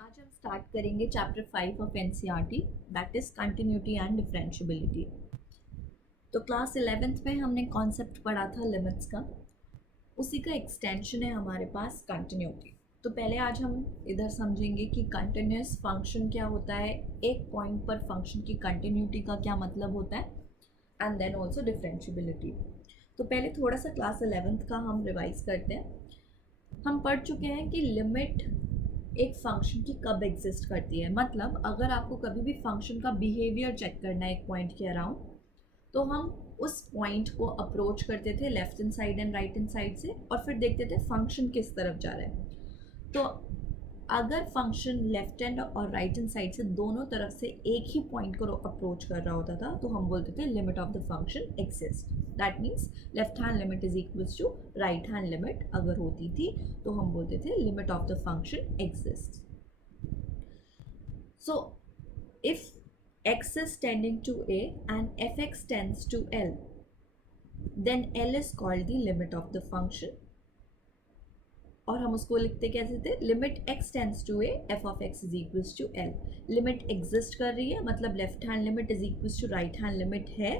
आज हम स्टार्ट करेंगे chapter 5 of NCERT that is continuity and differentiability. तो क्लास 11th में हमने कॉन्सेप्ट पढ़ा था लिमिट्स का, उसी का एक्सटेंशन है हमारे पास कंटिन्यूटी। तो पहले आज हम इधर समझेंगे कि कंटिन्यूस फंक्शन क्या होता है, एक पॉइंट पर फंक्शन की कंटिन्यूटी का क्या मतलब होता है, एंड देन ऑल्सो डिफरेंशियबिलिटी। तो पहले थोड़ा सा क्लास 11th का हम रिवाइज करते हैं। हम पढ़ चुके हैं कि लिमिट एक फंक्शन की कब एग्जिस्ट करती है। मतलब अगर आपको कभी भी फंक्शन का बिहेवियर चेक करना है एक पॉइंट के अराउंड, तो हम उस पॉइंट को अप्रोच करते थे left hand side and right hand side से, और फिर देखते थे फंक्शन किस तरफ जा रहा है। तो अगर फंक्शन लेफ्ट हैंड और राइट हैंड साइड से दोनों तरफ से एक ही पॉइंट को अप्रोच कर रहा होता था, तो हम बोलते थे limit of the function exist. That means left hand limit is equals to right hand limit अगर होती थी, तो हम बोलते थे limit of the function exist. So if x is tending to a and fx tends to L, then L is called the limit of the function, और हम उसको लिखते कैसे थे, limit x tends to a f of x is equals to L। Limit exist कर रही है, मतलब left hand limit is equals to right hand limit है,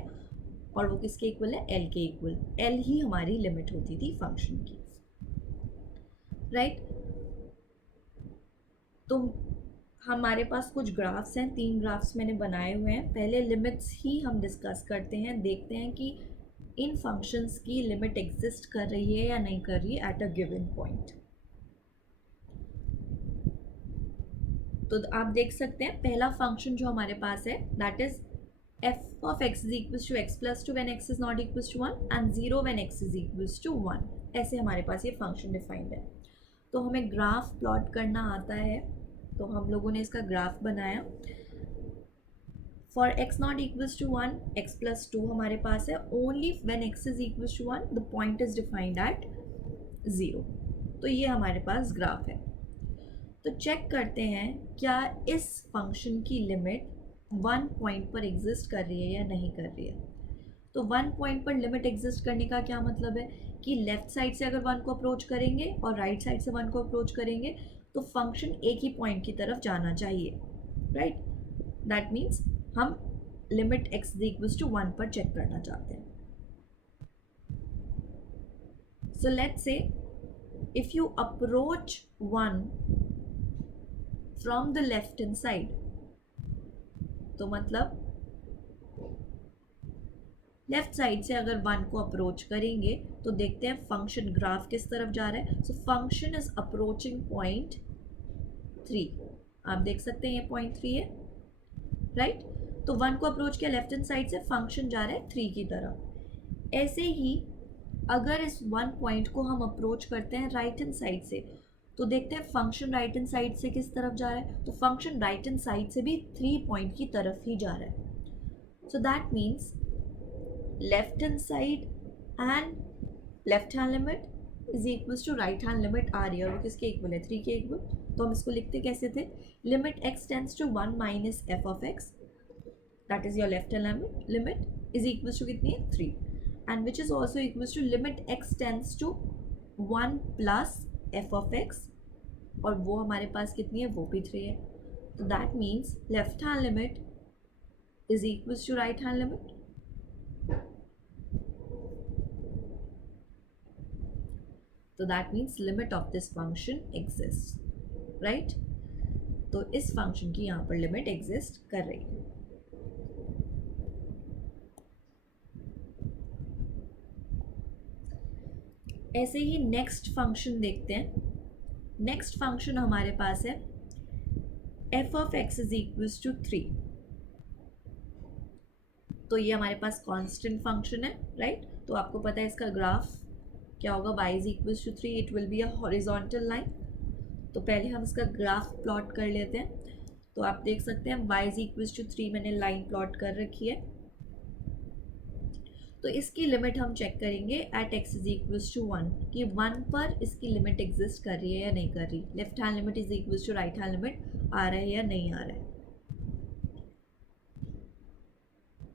और वो किसके इक्वल है, L के इक्वल। L ही हमारी लिमिट होती थी फंक्शन की, राइट। तो हमारे पास कुछ ग्राफ्स हैं, 3 ग्राफ्स मैंने बनाए हुए हैं। पहले लिमिट्स ही हम डिस्कस करते हैं, देखते हैं कि इन फंक्शंस की लिमिट एग्जिस्ट कर रही है या नहीं कर रही है एट अ गिवन पॉइंट। तो आप देख सकते हैं पहला फंक्शन जो हमारे पास है that is f of x is equals to x plus 2 when x is not equals to 1 and 0 when x is equals to 1। ऐसे हमारे पास ये फंक्शन डिफाइंड है। तो हमें ग्राफ प्लॉट करना आता है, तो हम लोगों ने इसका ग्राफ बनाया। For x not equals to 1 x plus 2 हमारे पास है, only when x is equals to 1 the point is defined at 0। तो ये हमारे पास ग्राफ है। तो चेक करते हैं क्या इस फंक्शन की लिमिट 1 पॉइंट पर एग्जिस्ट कर रही है या नहीं कर रही है। तो 1 पॉइंट पर लिमिट एग्जिस्ट करने का क्या मतलब है कि लेफ्ट साइड से अगर 1 को अप्रोच करेंगे और राइट साइड से 1 को अप्रोच करेंगे, तो फंक्शन एक ही पॉइंट की तरफ जाना चाहिए, राइट। दैट मीन्स हम लिमिट x इक्वल्स टू 1 पर चेक करना चाहते हैं। So let's say if you approach 1 from the left hand side, तो मतलब लेफ्ट साइड से अगर 1 को अप्रोच करेंगे तो देखते हैं फंक्शन ग्राफ किस तरफ जा रहा है। So function is approaching point 3। आप देख सकते हैं ये पॉइंट 3 है, राइट। तो 1 को अप्रोच किया लेफ्ट हैंड साइड से, फंक्शन जा रहा है 3 की तरफ। ऐसे ही अगर इस 1 पॉइंट को हम अप्रोच करते हैं राइट हैंड साइड से, तो देखते हैं फंक्शन राइट हैंड साइड से किस तरफ जा रहा है। तो फंक्शन राइट हैंड साइड से भी 3 पॉइंट की तरफ ही जा रहा है। So that means left hand side and left hand limit is equals to right hand limit आ रही है, और वो किसके इक्वल है, 3 के इक्वल। तो हम इसको लिखते कैसे थे, limit x tends to 1 minus F of x, that is your left hand limit is equals to कितनी है, 3, and which is also equals to limit x tends to 1 plus f of x, और वो हमारे पास कितनी है, वो भी 3 है। तो that means left hand limit is equals to right hand limit. तो that means limit of this function exist, right. तो इस फंक्शन की यहाँ पर लिमिट एग्जिस्ट कर रही है। ऐसे ही नेक्स्ट फंक्शन देखते हैं। नेक्स्ट फंक्शन हमारे पास है f of x is equals to 3। तो ये हमारे पास कांस्टेंट फंक्शन है, राइट। तो आपको पता है इसका ग्राफ क्या होगा, y is equals to 3, it will be a horizontal line. तो पहले हम इसका ग्राफ प्लॉट कर लेते हैं। तो आप देख सकते हैं y इज इक्वल्स टू 3 मैंने लाइन प्लॉट कर रखी है। तो इसकी लिमिट हम चेक करेंगे at x is equals to 1 कि 1 पर इसकी लिमिट एग्जिस्ट कर रही है या नहीं कर रही। Left hand limit is equals to right hand limit आ रहा है या नहीं आ रहा है।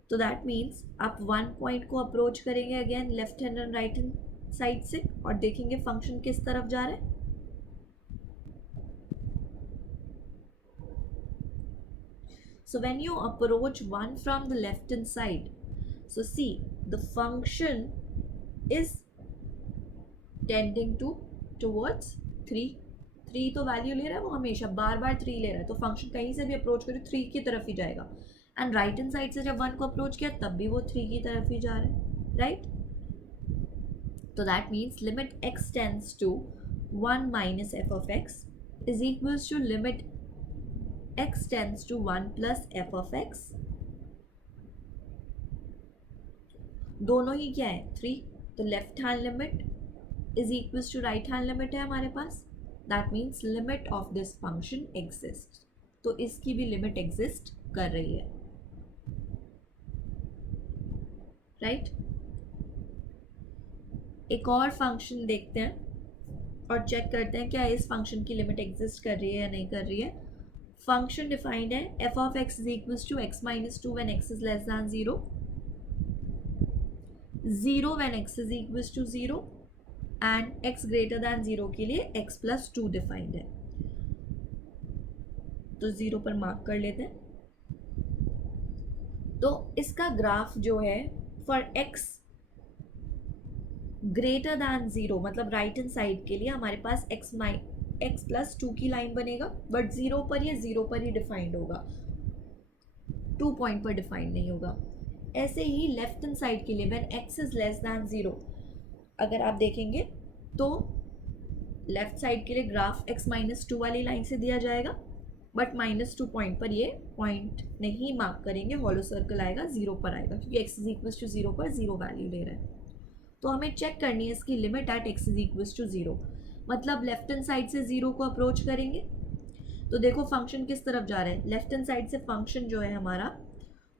तो दैट मीन्स आप 1 पॉइंट को अप्रोच करेंगे again left hand and right hand side से, और देखेंगे फंक्शन किस तरफ जा रहा है। So when you approach 1 from the left hand side, so see the function is tending to towards 3. 3 तो वैल्यू ले रहा है, वो हमेशा बार बार 3 ले रहा है, तो फंक्शन कहीं से भी अप्रोच करे 3 की तरफ ही जाएगा. एंड राइट हैंड साइड से जब 1 को अप्रोच किया तब भी वो 3 की तरफ ही जा रहा है, राइट. तो that means limit x tends to 1 minus F of x is equals to limit x tends to 1 plus F of x. दोनों ही क्या है 3. तो left hand limit is equals to right hand limit है हमारे पास. That means limit of this function exist. तो इसकी भी लिमिट एग्जिस्ट कर रही है, राइट. एक और फंक्शन देखते हैं और चेक करते हैं क्या इस फंक्शन की लिमिट एग्जिस्ट कर रही है या नहीं कर रही है. फंक्शन डिफाइंड है F of x is equals to x minus 2 when x is less than 0, 0 when x is equals to 0 and x greater than 0 के लिए x प्लस 2 डिफाइंड है. तो 0 पर मार्क कर लेते हैं. तो इसका ग्राफ जो है फॉर x ग्रेटर दैन 0 मतलब राइट हैंड साइड के लिए हमारे पास x प्लस 2 की लाइन बनेगा, बट 0 पर ये 0 पर ही डिफाइंड होगा, 2 पॉइंट पर डिफाइंड नहीं होगा. ऐसे ही लेफ्ट हैंड साइड के लिए when x is less than 0 अगर आप देखेंगे तो लेफ्ट साइड के लिए ग्राफ x माइनस 2 वाली लाइन से दिया जाएगा, बट माइनस 2 पॉइंट पर ये पॉइंट नहीं मार्क करेंगे, हॉलो सर्कल आएगा, 0 पर आएगा क्योंकि x इज इक्वल्स टू 0 पर 0 वैल्यू ले रहा है. तो हमें चेक करनी है इसकी limit at x is equals to 0. मतलब लेफ्ट हैंड साइड से 0 को अप्रोच करेंगे तो देखो फंक्शन किस तरफ जा रहा है. लेफ्ट हैंड साइड से फंक्शन जो है हमारा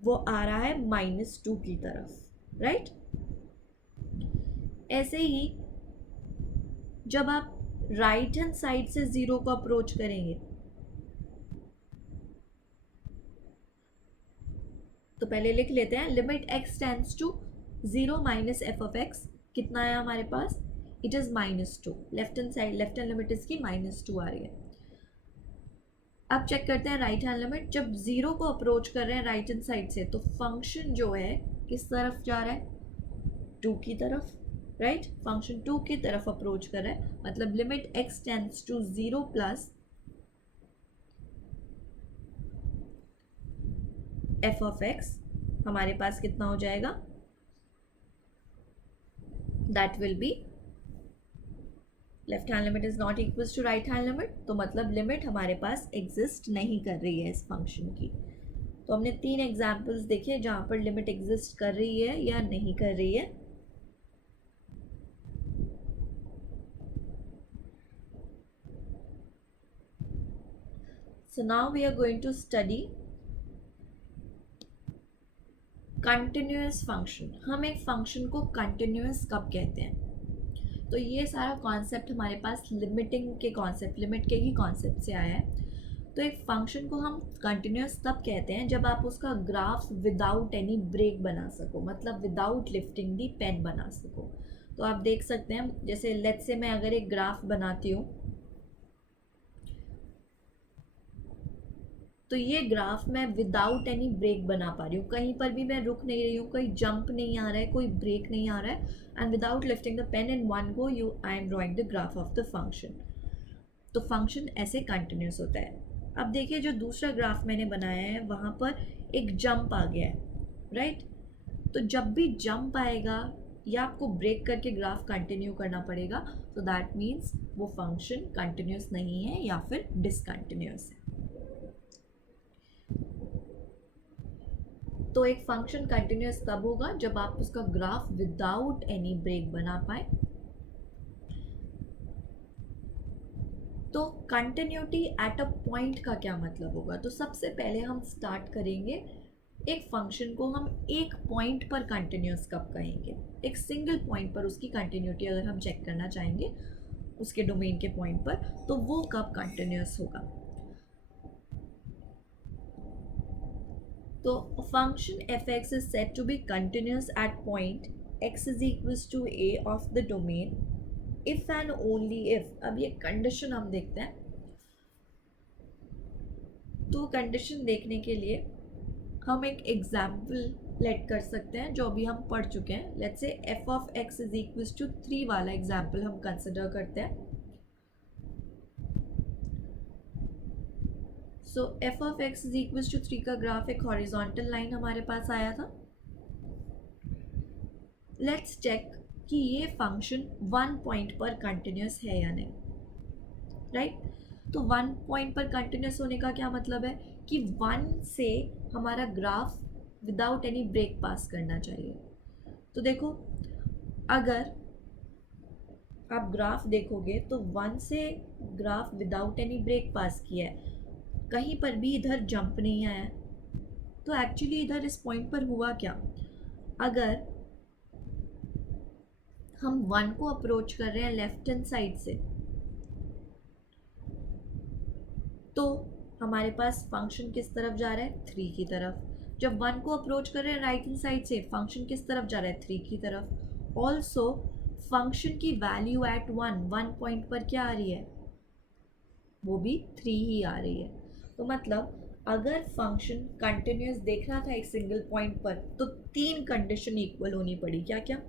वो आ रहा है -2 की तरफ, राइट. ऐसे ही जब आप राइट हैंड साइड से 0 को अप्रोच करेंगे तो पहले लिख लेते हैं limit x tends to 0 minus F of x. कितना है हमारे पास, it is -2. Left hand side left hand limit इसकी -2 आ रही है. अब चेक करते हैं राइट हैंड लिमिट. जब 0 को अप्रोच कर रहे हैं राइट हैंड साइड से तो फंक्शन जो है किस तरफ जा रहा है, 2 की तरफ, राइट. फंक्शन 2 की तरफ अप्रोच कर रहा है, मतलब limit x tends to 0 plus F of x हमारे पास कितना हो जाएगा, that will be left hand limit is not equals to right hand limit. तो मतलब लिमिट हमारे पास एग्जिस्ट नहीं कर रही है इस फंक्शन की. तो हमने 3 एग्जाम्पल्स देखे जहाँ पर लिमिट एग्जिस्ट कर रही है या नहीं कर रही है. So now we are going to study continuous function. हम एक फंक्शन को continuous कब कहते हैं. तो ये सारा कॉन्सेप्ट हमारे पास लिमिटिंग के कॉन्सेप्ट, लिमिट के ही कॉन्सेप्ट से आया है. तो एक फंक्शन को हम कंटिन्यूस तब कहते हैं जब आप उसका ग्राफ विदाउट एनी ब्रेक बना सको, मतलब विदाउट लिफ्टिंग दी पेन बना सको. तो आप देख सकते हैं जैसे लेट्स से मैं अगर एक ग्राफ बनाती हूँ तो ये ग्राफ मैं विदाउट एनी ब्रेक बना पा रही हूँ, कहीं पर भी मैं रुक नहीं रही हूँ, कोई जंप नहीं आ रहा है, कोई ब्रेक नहीं आ रहा है. And without lifting the pain in one go I am drawing the graph of the function. तो फंक्शन ऐसे कंटिन्यूस होता है. अब देखिए जो दूसरा ग्राफ मैंने बनाया है वहाँ पर एक जंप आ गया है, राइट. तो जब भी जंप आएगा या आपको ब्रेक करके ग्राफ कंटिन्यू करना पड़ेगा, तो दैट मीन्स वो फंक्शन कंटिन्यूस नहीं है या फिर डिसकंटिन्यूस है. तो एक फंक्शन कंटिन्यूस तब होगा जब आप उसका ग्राफ विदाउट एनी ब्रेक बना पाए. तो कंटिन्यूटी एट अ पॉइंट का क्या मतलब होगा. तो सबसे पहले हम स्टार्ट करेंगे एक फंक्शन को हम एक पॉइंट पर कंटिन्यूस कब कहेंगे. एक सिंगल पॉइंट पर उसकी कंटिन्यूटी अगर हम चेक करना चाहेंगे उसके डोमेन के पॉइंट पर, तो वो कब कंटिन्यूस होगा. तो function f(x) is said to be continuous at point x is equals to a of the domain if and only if. अब ये कंडीशन हम देखते हैं. तो कंडीशन देखने के लिए हम एक एग्जाम्पल लेट कर सकते हैं जो अभी हम पढ़ चुके हैं. Let's say F of x is equals to 3 वाला एग्जाम्पल हम कंसिडर करते हैं. So F of x is equals to 3 का ग्राफ एक हॉरिजॉन्टल लाइन हमारे पास आया था. लेट्स चेक कि ये फंक्शन 1 पॉइंट पर कंटिन्यूस है या नहीं. राइट तो 1 पॉइंट पर कंटिन्यूस होने का क्या मतलब है कि 1 से हमारा ग्राफ विदाउट एनी ब्रेक पास करना चाहिए. तो देखो अगर आप ग्राफ देखोगे तो 1 से ग्राफ विदाउट एनी ब्रेक पास किया है, कहीं पर भी इधर जंप नहीं आया. तो एक्चुअली इधर इस पॉइंट पर हुआ क्या, अगर हम 1 को अप्रोच कर रहे हैं लेफ्ट हैंड साइड से तो हमारे पास फंक्शन किस तरफ जा रहा है, 3 की तरफ. जब 1 को अप्रोच कर रहे हैं राइट हैंड साइड से फंक्शन किस तरफ जा रहा है, 3 की तरफ. ऑल्सो फंक्शन की वैल्यू एट 1 पॉइंट पर क्या आ रही है, वो भी 3 ही आ रही है. तो मतलब अगर फंक्शन कंटिन्यूस देखना था एक सिंगल पॉइंट पर तो 3 कंडीशन इक्वल होनी पड़ी. क्या क्या,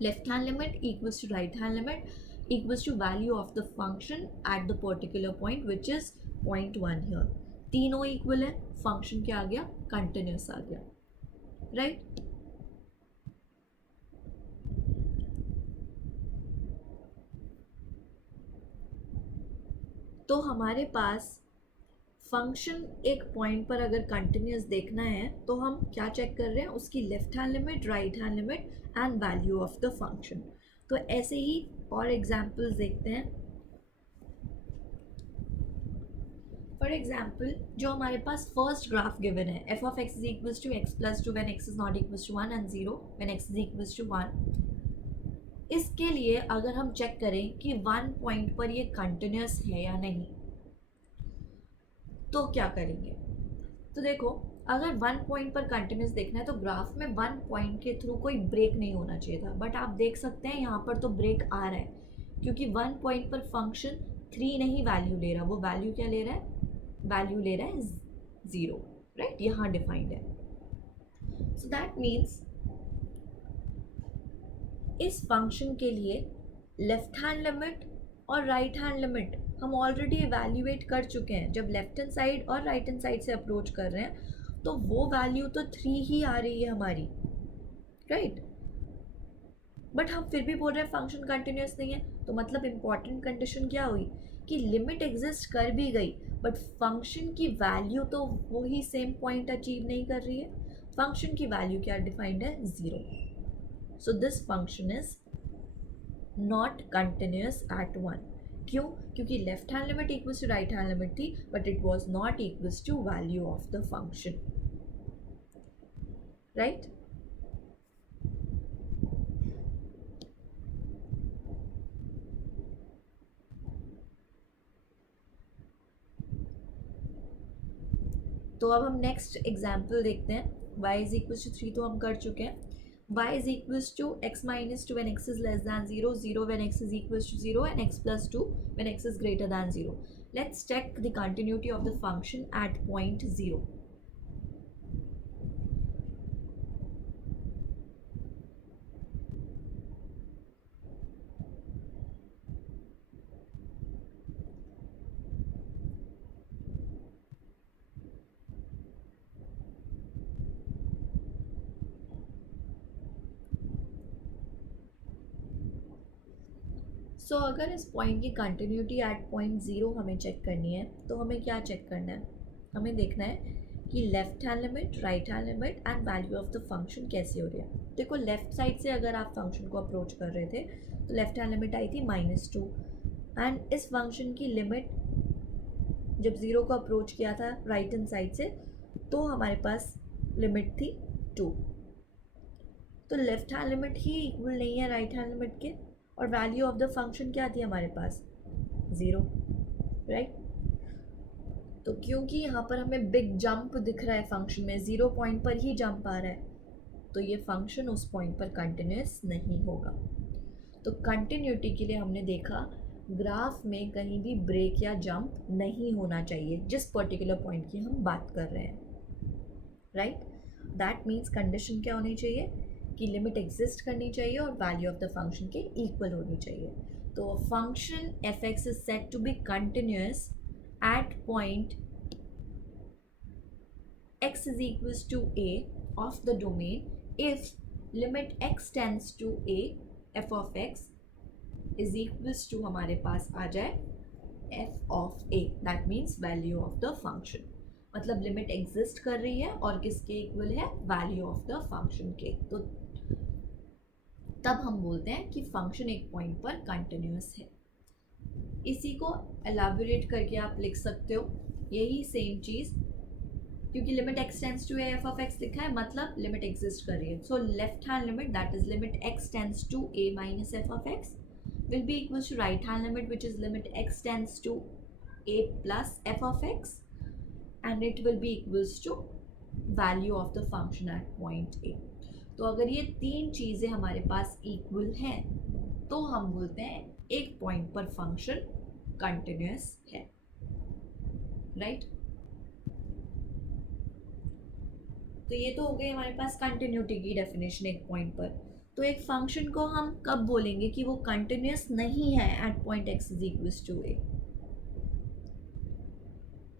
left hand limit equals to right hand limit equals to value of the function at the particular point which is point 1 here. तीनों इक्वल है, फंक्शन क्या आ गया, कंटिन्यूस आ गया. राइट तो हमारे पास फंक्शन एक पॉइंट पर अगर कंटिन्यूस देखना है तो हम क्या चेक कर रहे हैं, उसकी left hand limit, right hand limit and value of the function. तो ऐसे ही और एग्जांपल्स देखते हैं. फॉर एग्जाम्पल जो हमारे पास फर्स्ट ग्राफ गिवन है F of x is equals to x plus two when x is not equals to 1 and 0 when x is equals to 1. इसके लिए अगर हम चेक करें कि 1 पॉइंट पर ये कंटिन्यूस है या नहीं तो क्या करेंगे. तो देखो अगर 1 पॉइंट पर कंटिन्यूस देखना है तो ग्राफ में 1 पॉइंट के थ्रू कोई ब्रेक नहीं होना चाहिए था, बट आप देख सकते हैं यहाँ पर तो ब्रेक आ रहा है क्योंकि 1 पॉइंट पर फंक्शन 3 नहीं वैल्यू ले रहा, वो वैल्यू क्या ले रहा है, वैल्यू ले रहा है 0. राइट यहाँ डिफाइंड है. सो दैट मीन्स इस फंक्शन के लिए लेफ्ट हैंड लिमिट और राइट हैंड लिमिट हम ऑलरेडी इवैल्यूएट कर चुके हैं. जब लेफ्ट हैंड साइड और राइट हैंड साइड से अप्रोच कर रहे हैं तो वो वैल्यू तो 3 ही आ रही है हमारी. राइट बट हम फिर भी बोल रहे हैं फंक्शन कंटिन्यूस नहीं है. तो मतलब इम्पॉर्टेंट कंडीशन क्या हुई कि लिमिट एग्जिस्ट कर भी गई बट फंक्शन की वैल्यू तो वही सेम पॉइंट अचीव नहीं कर रही है. फंक्शन की वैल्यू क्या डिफाइंड है, 0. So this function is not continuous at 1. क्यों, क्योंकि left hand limit equals to right hand limit थी but it was not equals to value of the function. Right तो अब हम नेक्स्ट एग्जाम्पल देखते हैं. y इज इक्वल्स टू 3 तो हम कर चुके हैं. y is equals to x minus 2 when x is less than 0, 0 when x is equals to 0 and x plus 2 when x is greater than 0. Let's check the continuity of the function at point 0. सो अगर इस point की continuity at point 0 हमें check करनी है तो हमें क्या check करना है, हमें देखना है कि left hand limit, right hand limit and value of the function कैसे हो रही है. देखो लेफ्ट साइड से अगर आप फंक्शन को अप्रोच कर रहे थे तो लेफ्ट हैंड लिमिट आई थी -2 एंड इस फंक्शन की लिमिट जब 0 को अप्रोच किया था राइट हैंड साइड से तो हमारे पास लिमिट थी 2. तो लेफ्ट हैंड लिमिट ही इक्वल नहीं है राइट हैंड लिमिट के और वैल्यू ऑफ द फंक्शन क्या थी हमारे पास, 0. राइट तो क्योंकि यहाँ पर हमें बिग जंप दिख रहा है फंक्शन में, 0 पॉइंट पर ही जंप आ रहा है तो ये फंक्शन उस पॉइंट पर कंटिन्यूस नहीं होगा. तो कंटिन्यूटी के लिए हमने देखा ग्राफ में कहीं भी ब्रेक या जंप नहीं होना चाहिए जिस पर्टिकुलर पॉइंट की हम बात कर रहे हैं. राइट. दैट मीन्स कंडीशन क्या होनी चाहिए कि लिमिट एग्जिस्ट करनी चाहिए और वैल्यू ऑफ द फंक्शन के इक्वल होनी चाहिए. तो function f x is said to be continuous at point x is equals to a of the domain if limit x tends to a f of x is equals to हमारे पास आ जाए f of a. that means value of the function. मतलब limit exist कर रही है और किसके equal है, value of the function के. तो तब हम बोलते हैं कि फंक्शन एक पॉइंट पर कंटिन्यूस है. इसी को एलाबोरेट करके आप लिख सकते हो यही सेम चीज़, क्योंकि limit x tends to f of x लिखा है मतलब लिमिट एग्जिस्ट कर रही है. So left hand limit that is limit x tends to A minus F of x will be equal to right hand limit which is limit x tends to A plus F of x and it will be equals to value of the function at point a. तो अगर ये तीन चीज़ें हमारे पास equal हैं तो हम बोलते हैं एक पॉइंट पर फंक्शन कंटिन्यूस है. राइट. तो ये तो हो गई हमारे पास कंटिन्यूटी की डेफिनेशन एक पॉइंट पर. तो एक फंक्शन को हम कब बोलेंगे कि वो कंटिन्यूस नहीं है at point X is equals to A,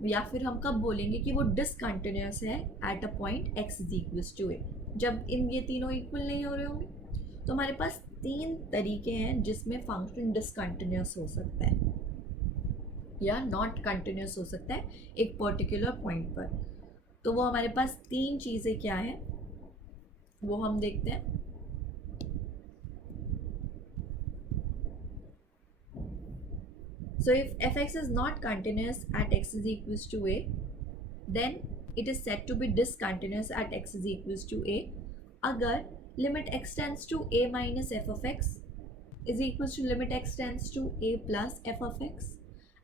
या फिर हम कब बोलेंगे कि वो डिसकंटिन्यूस है at a point X is equals to A, जब ये तीनों इक्वल नहीं हो रहे होंगे. तो हमारे पास तीन तरीके हैं जिसमें फंक्शन डिसकंटिन्यूस हो सकता है या नॉट कंटिन्यूस हो सकता है एक पर्टिकुलर पॉइंट पर. तो वो हमारे पास तीन चीज़ें क्या हैं वो हम देखते हैं. So if fx is not continuous at x is equals to a, then it is said to be discontinuous at x is equals to a. अगर limit x tends to a minus f of x is equals to limit x tends to a plus f of x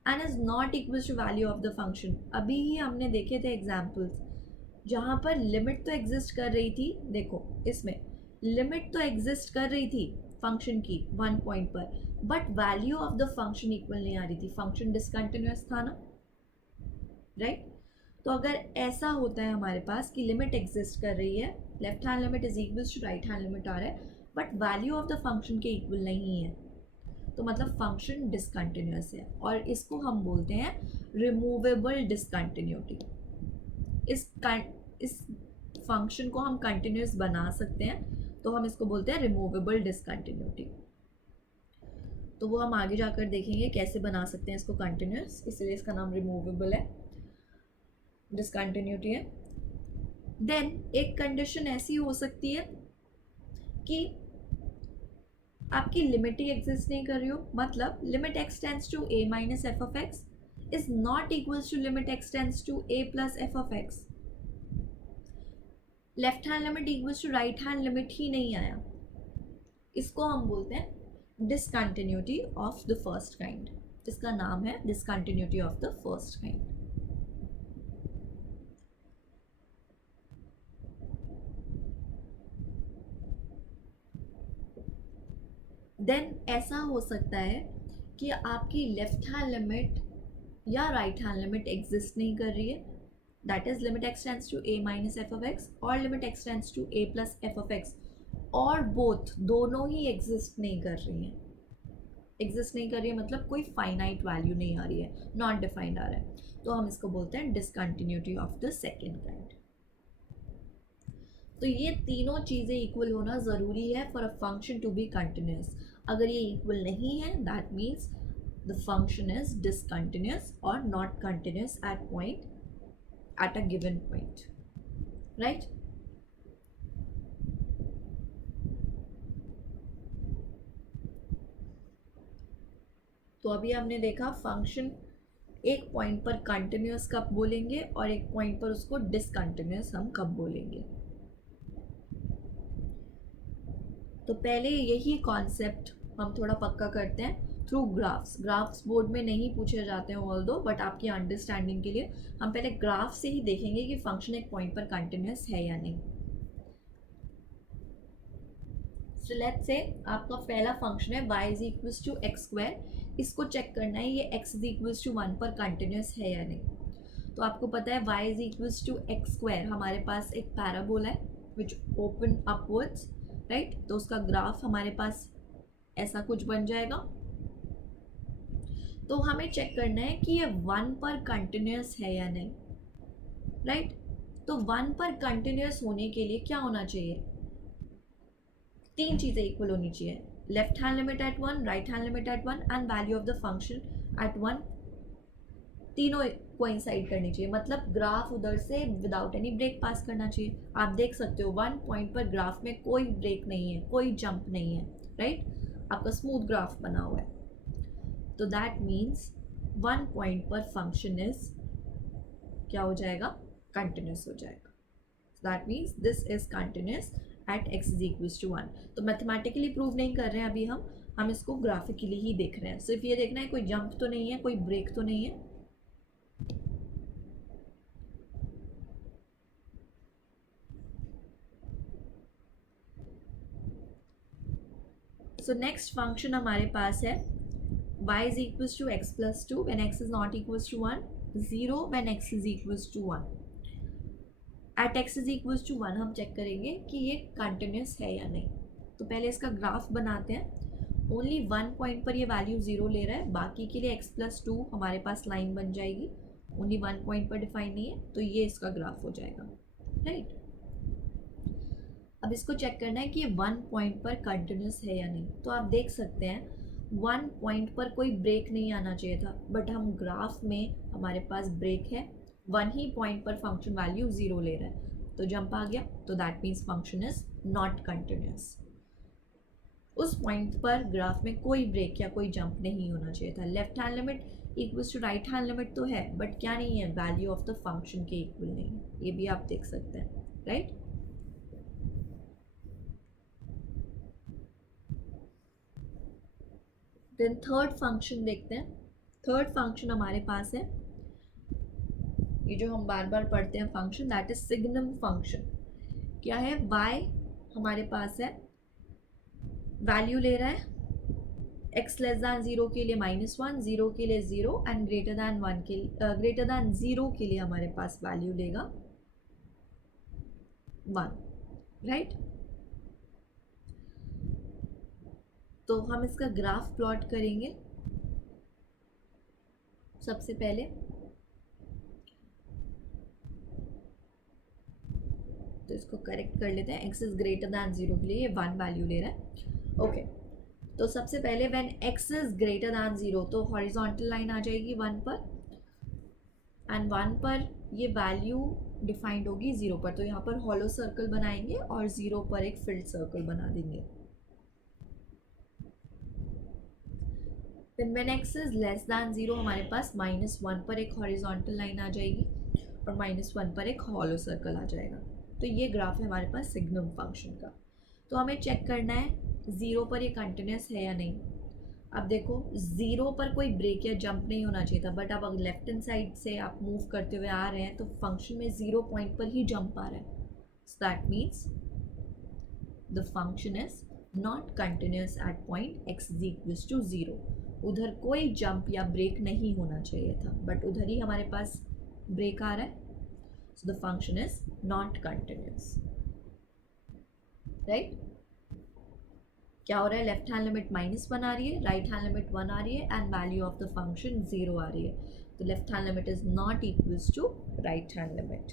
and is not equals to value of the function. अभी ही हमने देखे थे examples जहाँ पर limit तो exist कर रही थी. देखो इसमें लिमिट तो एग्जिस्ट कर रही थी फंक्शन की वन पॉइंट पर, but value of the function equal नहीं आ रही थी, फंक्शन डिसकंटिन्यूअस था ना. राइट. तो अगर ऐसा होता है हमारे पास कि लिमिट एग्जिस्ट कर रही है, left hand limit is equals to right hand limit आ रहा है, but value of the function के इक्वल नहीं है, तो मतलब फंक्शन डिसकंटिन्यूअस है और इसको हम बोलते हैं रिमूवेबल डिसकंटिन्यूटी. इस फंक्शन को हम कंटिन्यूस बना सकते हैं तो हम इसको बोलते हैं रिमूवेबल डिसकंटिन्यूटी. तो वो हम आगे जाकर देखेंगे कैसे बना सकते हैं इसको कंटिन्यूस, इसलिए इसका नाम रिमूवेबल है, डिसकंटिन्यूटी है. देन एक कंडीशन ऐसी हो सकती है कि आपकी लिमिट ही एग्जिस्ट नहीं कर रही हो, मतलब limit x tends to A minus F of x is not equals to limit x tends to A plus F of X. Left hand limit equals to right hand limit ही नहीं आया, इसको हम बोलते हैं discontinuity of the first kind. इसका नाम है discontinuity of the first kind. Then ऐसा हो सकता है कि आपकी लेफ्ट हैंड लिमिट या राइट हैंड लिमिट एग्जिस्ट नहीं कर रही है, that is limit x tends to A minus F of X और limit x tends to A plus F of X, और बोथ दोनों ही एग्जिस्ट नहीं कर रही हैं. एग्जिस्ट नहीं कर रही है मतलब कोई फाइनाइट वैल्यू नहीं आ रही है, नॉट डिफाइंड आ रहा है, तो हम इसको बोलते हैं discontinuity of the second kind. तो ये तीनों चीज़ें इक्वल होना ज़रूरी है for a function to be continuous. अगर ये इक्वल नहीं है that means the function is discontinuous और not continuous at point at a given point. Right. तो अभी हमने देखा फंक्शन एक पॉइंट पर कंटिन्यूस कब बोलेंगे और एक पॉइंट पर उसको डिसकंटिन्यूस हम कब बोलेंगे. तो पहले यही कॉन्सेप्ट हम थोड़ा पक्का करते हैं थ्रू ग्राफ्स. ग्राफ्स बोर्ड में नहीं पूछे जाते हैं ऑल दो, बट आपकी अंडरस्टैंडिंग के लिए हम पहले ग्राफ से ही देखेंगे कि फंक्शन एक पॉइंट पर कंटिन्यूस है या नहीं. सो लेट्स से आपका पहला फंक्शन है y is equals to x square. इसको चेक करना है ये x इज इक्वल्स टू 1 पर कंटिन्यूस है या नहीं. तो आपको पता है y is equals to x square, हमारे पास एक पैराबोला है विच ओपन अपवर्ड्स, राइट। तो उसका ग्राफ हमारे पास ऐसा कुछ बन जाएगा। तो हमें चेक करना है कि ये 1 पर कंटिन्यूस है या नहीं, राइट। तो 1 पर कंटिन्यूस होने के लिए क्या होना चाहिए, 3 चीज़ें इक्वल होनी चाहिए, left hand limit eight 1, right hand limit eight 1 and value of the function eight 1, तीनों कोइंसाइड करनी चाहिए। मतलब ग्राफ उधर से विदाउट एनी ब्रेक पास करना चाहिए। आप देख सकते हो 1 पॉइंट पर ग्राफ में कोई ब्रेक नहीं है, कोई जंप नहीं है, राइट। आपका स्मूथ ग्राफ बना हुआ है। तो दैट मीन्स 1 पॉइंट पर फंक्शन इज क्या हो जाएगा, कंटिन्यूस हो जाएगा। That means this is continuous at x is equals to 1। तो मैथमेटिकली प्रूव नहीं कर रहे हैं अभी हम इसको ग्राफिकली ही देख रहे हैं। सिर्फ ये देखना है कोई जंप तो नहीं है, कोई ब्रेक तो नहीं है। सो नेक्स्ट फंक्शन हमारे पास है y is equals to x plus 2 when x is not equals to 1, 0 when x is equals to 1। at x is equals to 1 हम चेक करेंगे कि ये कंटिन्यूस है या नहीं। तो पहले इसका ग्राफ बनाते हैं। ओनली 1 पॉइंट पर ये वैल्यू 0 ले रहा है, बाकी के लिए x plus 2 हमारे पास लाइन बन जाएगी। ओनली 1 पॉइंट पर डिफाइन नहीं है, तो ये इसका ग्राफ हो जाएगा, राइट। अब इसको चेक करना है कि ये 1 पॉइंट पर कंटिन्यूस है या नहीं। तो आप देख सकते हैं 1 पॉइंट पर कोई ब्रेक नहीं आना चाहिए था, बट हम ग्राफ में हमारे पास ब्रेक है। 1 ही पॉइंट पर फंक्शन वैल्यू 0 ले रहा है, तो जंप आ गया। तो that means function is not continuous. उस पॉइंट पर ग्राफ में कोई ब्रेक या कोई जंप नहीं होना चाहिए था। Left hand limit equals to right hand limit तो है, बट क्या नहीं है, वैल्यू ऑफ द फंक्शन के इक्वल नहीं है। ये भी आप देख सकते हैं, राइट। देन थर्ड फंक्शन देखते हैं। थर्ड फंक्शन हमारे पास है, ये जो हम बार बार पढ़ते हैं function, that is signum function. क्या है, y हमारे पास है, वैल्यू ले रहा है x लेस दैन 0 के लिए -1, 0 के लिए 0 एंड ग्रेटर दैन 1 के ग्रेटर दैन 0 के लिए हमारे पास वैल्यू लेगा 1, राइट। तो हम इसका ग्राफ प्लॉट करेंगे। सबसे पहले तो इसको करेक्ट कर लेते हैं। x इज ग्रेटर दैन 0 के लिए ये 1 वैल्यू ले रहा है, ओके। तो सबसे पहले when x is greater than 0 तो हॉरिजॉन्टल लाइन आ जाएगी 1 पर, एंड 1 पर ये वैल्यू डिफाइंड होगी 0 पर। तो यहाँ पर हॉलो सर्कल बनाएंगे और 0 पर एक फिल्ड सर्कल बना देंगे। Then when x is less than 0 हमारे पास -1 पर एक हॉरिजॉन्टल लाइन आ जाएगी और -1 पर एक हॉलो सर्कल आ जाएगा। तो ये ग्राफ है हमारे पास सिग्नम फंक्शन का। तो हमें चेक करना है 0 पर ये कंटिन्यूस है या नहीं। अब देखो 0 पर कोई ब्रेक या जंप नहीं होना चाहिए था, बट अब अगर लेफ्ट हैंड साइड से आप मूव करते हुए आ रहे हैं तो फंक्शन में 0 पॉइंट पर ही जंप आ रहा है। So that means the function is not continuous at point x is equals to 0। उधर कोई जंप या ब्रेक नहीं होना चाहिए था, बट उधर ही हमारे पास ब्रेक आ रहा है। So the function is not continuous, right. क्या हो रहा है, लेफ्ट हैंड लिमिट -1 आ रही है, राइट हैंड लिमिट 1 आ रही है and value of the function 0 आ रही है। तो left hand limit is not equals to right hand limit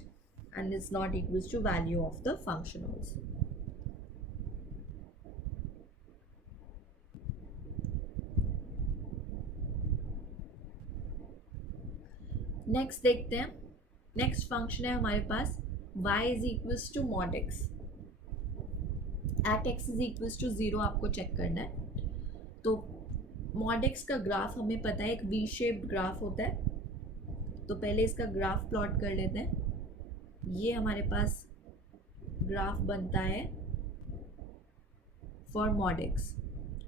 and is not equals to value of the function also. Next देखते हैं। नेक्स्ट फंक्शन है हमारे पास y is equals to mod x। At x is equals to 0 आपको check करना है। तो mod x का ग्राफ हमें पता है एक वी शेप्ड ग्राफ होता है। तो पहले इसका ग्राफ प्लॉट कर लेते हैं। ये हमारे पास ग्राफ बनता है फॉर mod x,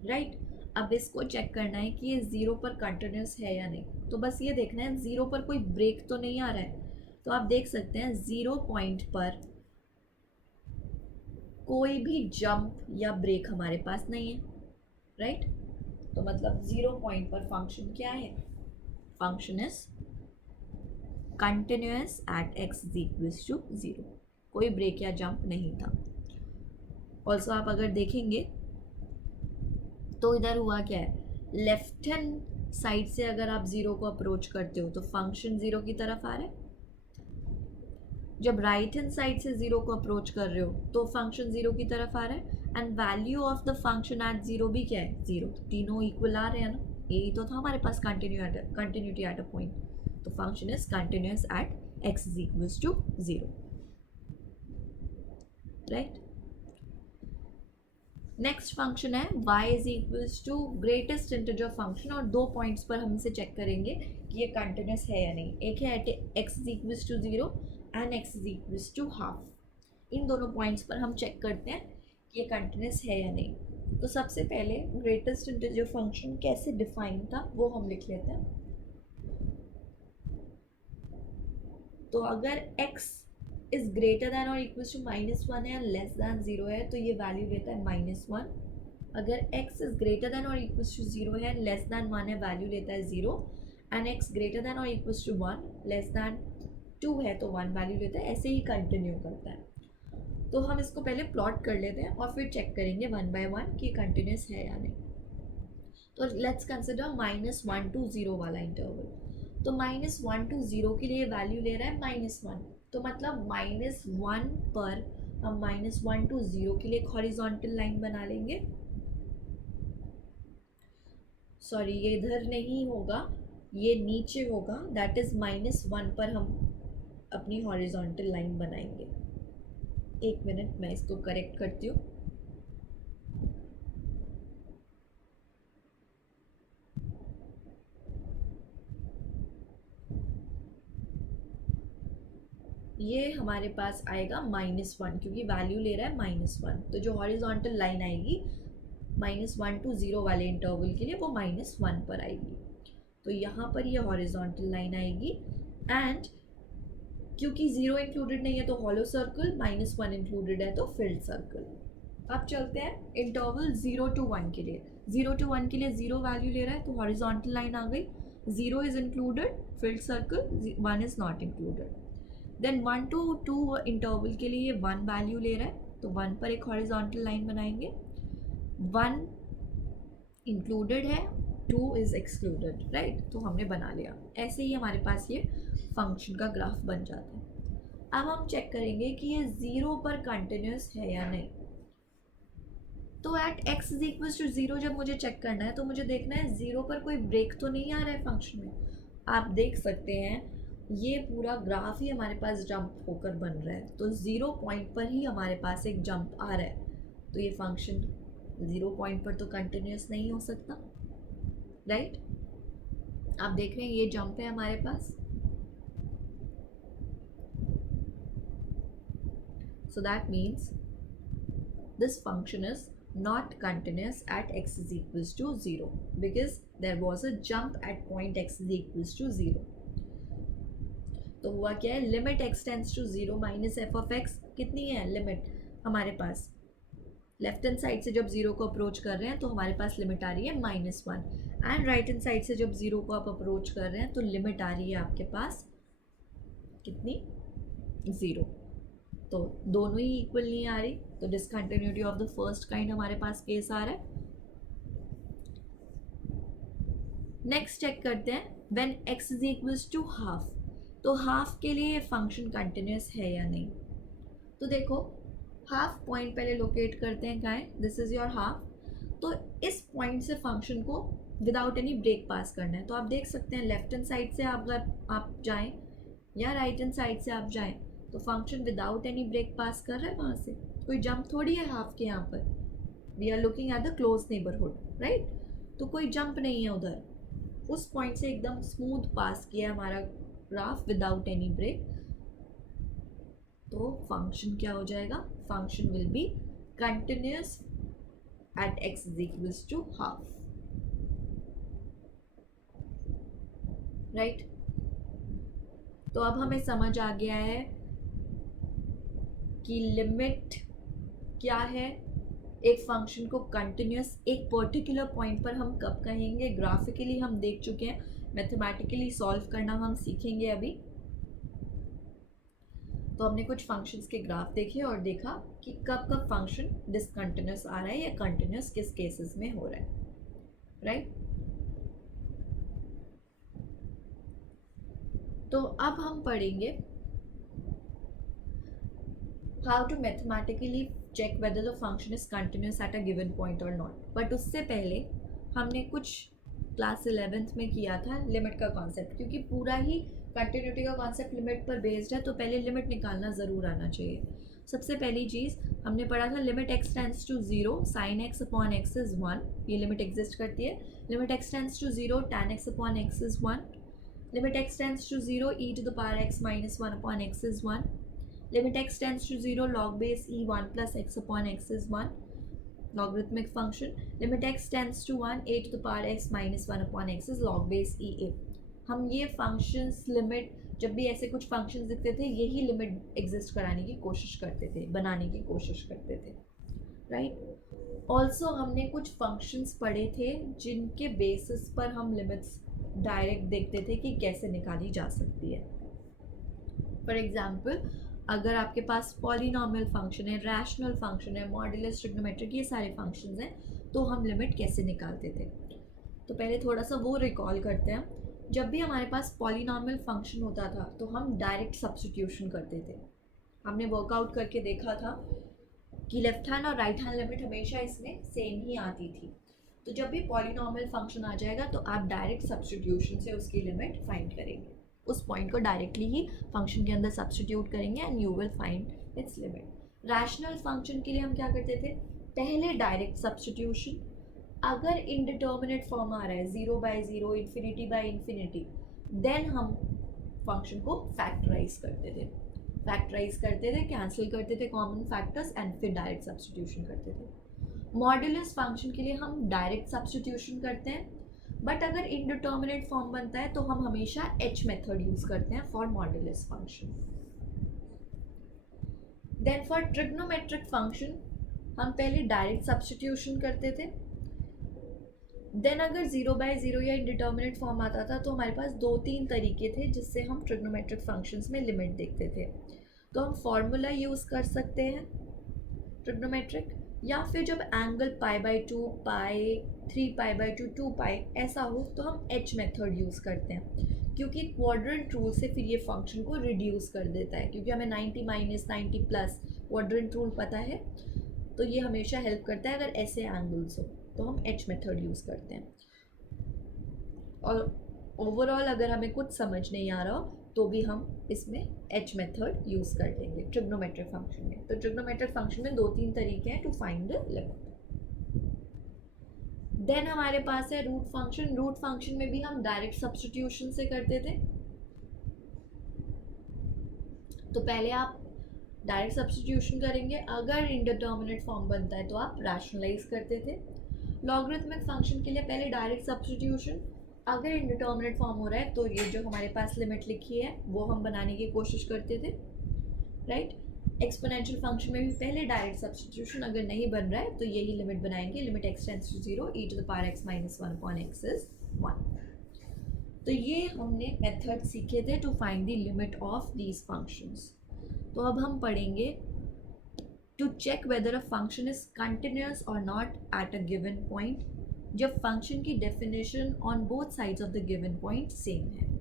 राइट। अब इसको चेक करना है कि ये 0 पर कंटिन्यूस है या नहीं। तो बस ये देखना है 0 पर कोई ब्रेक तो नहीं आ रहा है। तो आप देख सकते हैं 0 पॉइंट पर कोई भी जंप या ब्रेक हमारे पास नहीं है, राइट। तो मतलब 0 पॉइंट पर फंक्शन क्या है, function is continuous at x is equals to 0, कोई ब्रेक या जंप नहीं था। ऑल्सो आप अगर देखेंगे तो इधर हुआ क्या है, लेफ्ट हैंड साइड से अगर आप 0 को अप्रोच करते हो तो फंक्शन 0 की तरफ आ रहा है, जब राइट हैंड साइड से 0 को अप्रोच कर रहे हो तो फंक्शन 0 की तरफ आ रहा है, and value of the function at 0 भी क्या है 0, तीनों इक्वल आ रहे हैं ना, यही तो था हमारे पास कंटिन्यूटी एट अ पॉइंट, तो function is continuous at x is equals to 0, right. Next function है y is equals to greatest integer function, और दो पॉइंट्स पर हम इसे चेक करेंगे कि ये कंटिन्यूस है या नहीं। एक है at x is equals to 0 and x is equals to half. इन दोनों पॉइंट्स पर हम चेक करते हैं कि ये कंटिन्यूस है या नहीं। तो सबसे पहले ग्रेटेस्ट इंटीजर फंक्शन कैसे डिफाइन था वो हम लिख लेते हैं। तो अगर x इज ग्रेटर दैन और इक्वल्स टू -1 है, लेस दैन 0 है, तो ये वैल्यू लेता है -1। अगर x इज ग्रेटर दैन और इक्वल्स टू 0 है, लेस दैन 1 है, वैल्यू लेता है 0, एंड x ग्रेटर दैन और इक्वल्स टू 1, लेस दैन 2 है तो 1 वैल्यू लेता है, ऐसे ही कंटिन्यू करता है। तो हम इसको पहले प्लॉट कर लेते हैं और फिर चेक करेंगे 1 बाय 1 कि कंटिन्यूस है या नहीं। तो लेट्स कंसिडर -1 to 0 वाला इंटरवल। तो -1 to 0 के लिए वैल्यू ले रहा है -1, तो मतलब -1 पर हम -1 to 0 के लिए एक हॉरिजॉन्टल लाइन बना लेंगे। सॉरी, ये इधर नहीं होगा, ये नीचे होगा, दैट इज -1 पर हम अपनी हॉरिजॉन्टल लाइन बनाएंगे। एक मिनट, मैं इसको करेक्ट करती हूँ। ये हमारे पास आएगा -1, क्योंकि वैल्यू ले रहा है -1, तो जो हॉरिजॉन्टल लाइन आएगी -1 to 0 वाले इंटरवल के लिए वो -1 पर आएगी। तो यहाँ पर ये हॉरिजॉन्टल लाइन आएगी, एंड क्योंकि 0 इंक्लूडेड नहीं है तो हॉलो सर्कल, -1 इंक्लूडेड है तो फिल्ड सर्कल। अब चलते हैं इंटरवल 0 to 1 के लिए। 0 to 1 के लिए 0 वैल्यू ले रहा है तो हॉरिजॉन्टल लाइन आ गई, 0 is included, filled circle, 1 is not included. Then 1 to 2 interval के लिए 1 वैल्यू ले रहा है, तो 1 पर एक हॉरिजॉन्टल लाइन बनाएंगे, 1 इंक्लूडेड है, 2 इज एक्सक्लूडेड, राइट। तो हमने बना लिया, ऐसे ही हमारे पास ये फंक्शन का ग्राफ बन जाता है। अब हम चेक करेंगे कि ये 0 पर कंटिन्यूस है या नहीं। तो at x is equals to 0 जब मुझे चेक करना है तो मुझे देखना है 0 पर कोई ब्रेक तो नहीं आ रहा है फंक्शन में। आप देख सकते हैं ये पूरा ग्राफ ही हमारे पास जंप होकर बन रहा है, तो 0 पॉइंट पर ही हमारे पास एक जंप आ रहा है, तो ये फंक्शन 0 पॉइंट पर तो कंटिन्यूस नहीं हो सकता, राइट। आप देख रहे हैं ये जंप है हमारे पास, so that means this function is not continuous at x is equals to 0 because there was a jump at point x is equals to 0. तो हुआ क्या है, limit x tends to 0 minus F of x कितनी है limit हमारे पास, left hand side से जब 0 को अप्रोच कर रहे हैं तो हमारे पास लिमिट आ रही है -1, एंड राइट हैंड साइड से जब 0 को आप अप्रोच कर रहे हैं तो लिमिट आ रही है आपके पास कितनी, 0। तो दोनों ही इक्वल नहीं आ रही, तो discontinuity of the first kind हमारे पास केस आ रहा है। नेक्स्ट चेक करते हैं when x is equals to half, तो हाफ के लिए ये फंक्शन कंटिन्यूस है या नहीं। तो देखो हाफ पॉइंट पहले लोकेट करते हैं, कहाँ है, दिस इज योर हाफ। तो इस पॉइंट से फंक्शन को विदाउट एनी ब्रेक पास करना है। तो आप देख सकते हैं लेफ्ट हैंड साइड से अगर आप जाएं या राइट हैंड साइड से आप जाएं तो फंक्शन विदाउट एनी ब्रेक पास कर रहा है, वहाँ से कोई जंप थोड़ी है हाफ के। यहाँ पर we are looking at the close neighbourhood, right, तो कोई जंप नहीं है उधर, उस पॉइंट से एकदम स्मूथ पास किया हमारा ग्राफ विदाउट एनी ब्रेक। तो फंक्शन क्या हो जाएगा, function will be continuous at x is equals to half, right. तो अब हमें समझ आ गया है कि लिमिट क्या है, एक फंक्शन को कंटिन्यूस एक पर्टिकुलर पॉइंट पर हम कब कहेंगे। ग्राफिकली हम देख चुके हैं, मैथमेटिकली सॉल्व करना हम सीखेंगे अभी। तो हमने कुछ फंक्शंस के ग्राफ देखे और देखा कि कब कब फंक्शन डिसकंटिन्यूस आ रहा है या कंटिन्यूस किस केसेस में हो रहा है, राइट। तो अब हम पढ़ेंगे how to mathematically check whether the function is continuous at a given point और नॉट। बट उससे पहले हमने कुछ क्लास 11th में किया था लिमिट का कॉन्सेप्ट, क्योंकि पूरा ही कंटिन्यूटी का कॉन्सेप्ट लिमिट पर बेस्ड है, तो पहले लिमिट निकालना ज़रूर आना चाहिए। सबसे पहली चीज़ हमने पढ़ा था limit x tends to 0 sine x upon x is 1, ये लिमिट एग्जिस्ट करती है। Limit x tends to 0 tan x upon x is 1। Limit x tends to 0 e to the power x minus 1 upon x is 1। Limit x tends to 0 log base e 1 plus x upon x is 1, logarithmic function। Limit x tends to 1 a to the power x minus 1 upon x is log base e a। हम ये functions limit जब भी ऐसे कुछ functions दिखते थे यही limit exist कराने की कोशिश करते थे, बनाने की कोशिश करते थे, राइट। ऑल्सो हमने कुछ फंक्शंस पढ़े थे जिनके बेसिस पर हम लिमिट्स डायरेक्ट देखते थे कि कैसे निकाली जा सकती है। फॉर एग्जाम्पल अगर आपके पास पॉलिनॉमियल फंक्शन है, रैशनल फंक्शन है, मॉड्यूलस, ट्रिग्नोमेट्रिक, ये सारे फंक्शंस हैं, तो हम लिमिट कैसे निकालते थे। तो पहले थोड़ा सा वो रिकॉल करते हैं। जब भी हमारे पास पॉलिनॉमियल फंक्शन होता था तो हम डायरेक्ट सब्स्टिट्यूशन करते थे। हमने वर्कआउट करके देखा था कि लेफ्ट हैंड और राइट हैंड लिमिट हमेशा इसमें सेम ही आती थी। तो जब भी पॉलिनॉमियल फंक्शन आ जाएगा तो आप डायरेक्ट सब्स्टिट्यूशन से उसकी लिमिट फाइंड करेंगे, उस पॉइंट को डायरेक्टली ही फंक्शन के अंदर सब्स्टिट्यूट करेंगे and you will find its limit. Rational function के लिए हम क्या करते थे, पहले डायरेक्ट सब्स्टिट्यूशन, अगर इनडिटर्मिनेट फॉर्म आ रहा है 0/0, इन्फिनिटी बाय इन्फिनिटी, देन हम फंक्शन को फैक्टराइज करते थे, कैंसिल करते थे कॉमन फैक्टर्स एंड फिर डायरेक्ट सब्स्टिट्यूशन करते थे। मॉड्यूलस फंक्शन के लिए हम डायरेक्ट सब्स्टिट्यूशन करते हैं, बट अगर इनडिटर्मिनेट फॉर्म बनता है तो हम हमेशा एच मेथड यूज़ करते हैं for modulus function. Then for trigonometric function हम पहले डायरेक्ट सब्स्टिट्यूशन करते थे, देन अगर 0/0 या इनडिटर्मिनेट फॉर्म आता था तो हमारे पास 2-3 तरीके थे जिससे हम ट्रिग्नोमेट्रिक फंक्शंस में लिमिट देखते थे। तो हम फॉर्मूला यूज़ कर सकते हैं ट्रिग्नोमेट्रिक, या फिर जब एंगल π/2, पाई, 3π/2, 2π ऐसा हो तो हम एच मेथड यूज़ करते हैं, क्योंकि क्वाड्रेंट रूल से फिर ये फंक्शन को रिड्यूस कर देता है, क्योंकि हमें 90 - 90 प्लस क्वाड्रेंट रूल पता है, तो ये हमेशा हेल्प करता है अगर ऐसे एंगल्स हो तो हम एच मेथड यूज़ करते हैं। और ओवरऑल अगर हमें कुछ समझ नहीं आ रहा हो तो भी हम इसमें एच मेथड यूज़ कर लेंगे ट्रिग्नोमेट्रिक फंक्शन में। तो ट्रिग्नोमेट्रिक फंक्शन में 2-3 तरीके हैं to find the limit. Then हमारे पास है रूट फंक्शन। रूट फंक्शन में भी हम डायरेक्ट सब्स्टिट्यूशन से करते थे। तो पहले आप डायरेक्ट सब्स्टिट्यूशन करेंगे, अगर इंडिटर्मिनेट फॉर्म बनता है तो आप रैशनलाइज करते थे। लॉगरिथमिक फंक्शन के लिए पहले डायरेक्ट सब्स्टिट्यूशन, अगर इंडिटर्मिनेट फॉर्म हो रहा है तो ये जो हमारे पास लिमिट लिखी है वो हम बनाने की कोशिश करते थे, राइट। एक्सपोनेंशियल फंक्शन में भी पहले डायरेक्ट सब्स्टिट्यूशन, अगर नहीं बन रहा है तो यही लिमिट बनाएंगे, limit x tends to 0 e to the power x minus 1 upon x is 1। तो ये हमने मेथड सीखे थे to find the limit of these functions. तो अब हम पढ़ेंगे to check whether a function is continuous और not at a given point, जब फंक्शन की definition on both sides of the given point same है।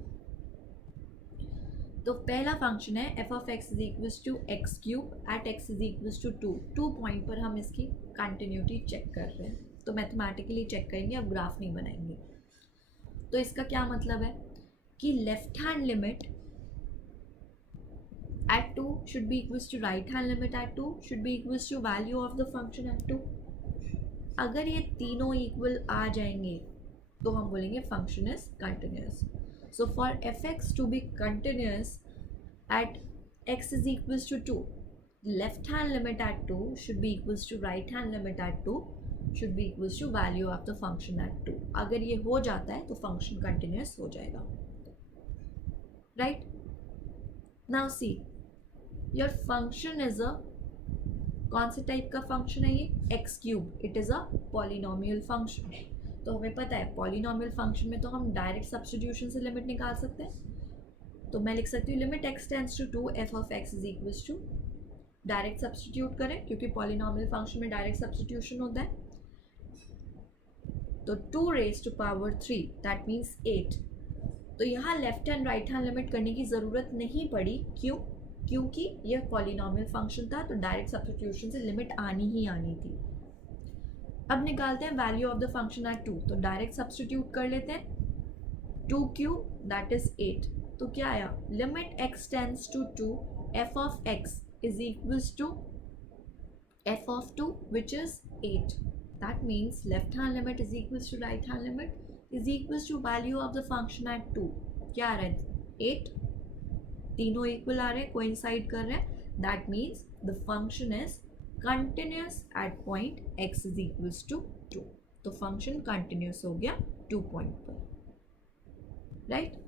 तो पहला फंक्शन है F of x is equals to x cube at x is equals to 2 point पर हम इसकी कंटिन्यूटी चेक कर रहे हैं। तो मैथमेटिकली चेक करेंगे, अब ग्राफ नहीं बनाएंगे। तो इसका क्या मतलब है कि left hand limit at 2 should be equals to right hand limit at 2 should be equals to value of the function at 2। अगर ये तीनों इक्वल आ जाएंगे तो हम बोलेंगे function is continuous. So for f x to be continuous at x is equals to 2, left hand limit at 2 should be equals to right hand limit at 2 should be equals to value of the function at 2। अगर ये हो जाता है तो function continuous हो जाएगा, right. Now see your function is a, कौन से टाइप का फंक्शन है ये, x cube, it is a polynomial function. तो हमें पता है पॉलिनोमियल फंक्शन में तो हम डायरेक्ट सब्स्टिट्यूशन से लिमिट निकाल सकते हैं। तो मैं लिख सकती हूँ limit x tends to 2 f of x is equals to, direct substitute करें क्योंकि पॉलिनॉमियल फंक्शन में डायरेक्ट सब्सटीट्यूशन होता है, तो 2 raise to power 3 that means 8। तो यहाँ left hand right hand limit करने की ज़रूरत नहीं पड़ी, क्यों? क्योंकि यह पॉलिनॉमियल फंक्शन था, तो डायरेक्ट सब्सटीट्यूशन से लिमिट आनी ही आनी थी। अब निकालते हैं value of the function at 2, तो डायरेक्ट सब्सटीट्यूट कर लेते हैं, 2 क्यूब दैट इज 8। तो क्या आया, limit x tends to 2 f of x is equals to f of 2 which is 8. That means left hand limit is equals to right hand limit is equals to value of the function at 2. क्या आ रहा है 8, तीनों equal आ रहे हैं, coincide कर रहे हैं, that means the function is continuous at point x is equals to 2. तो फंक्शन कंटिन्यूस हो गया 2 पॉइंट पर, राइट?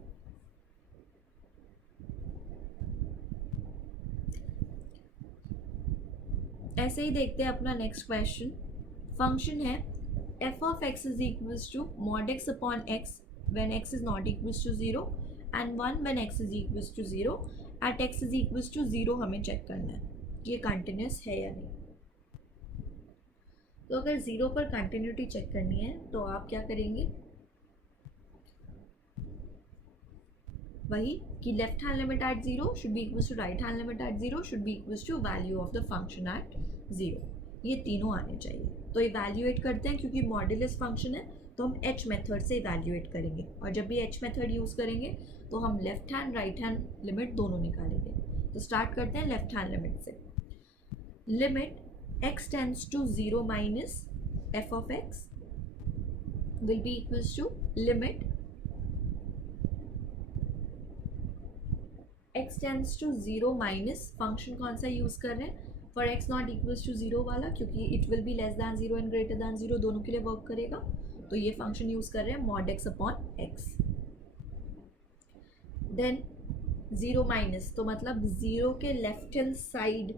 ऐसे ही देखते हैं अपना नेक्स्ट क्वेश्चन। फंक्शन है f of x is equals to mod x upon x when x is not equals to 0 and 1 when x is equals to 0 at x is equals to 0 हमें check करना है कि ये continuous है या नहीं। तो अगर 0 पर कंटिन्यूटी चेक करनी है तो आप क्या करेंगे, वही कि left hand limit at 0 should be equals to right hand limit at 0 should be equals to value of the function at 0, ये तीनों आने चाहिए। तो इवैल्यूएट करते हैं, क्योंकि मॉड्यूलस फंक्शन है तो हम h मेथड से इवैल्यूएट करेंगे, और जब भी h मेथड यूज़ करेंगे तो हम left hand right hand limit दोनों निकालेंगे। तो स्टार्ट करते हैं लेफ्ट हैंड लिमिट से। Limit x tends to 0 minus f of x will be equals to limit x tends to 0 minus, function कौन सा यूज़ कर रहे हैं, for x not equals to 0 वाला, क्योंकि it will be less than 0 and greater than 0 दोनों के लिए वर्क करेगा, तो ये फंक्शन यूज़ कर रहे हैं mod x upon x। Then 0 minus, तो मतलब 0 के लेफ्ट हैंड साइड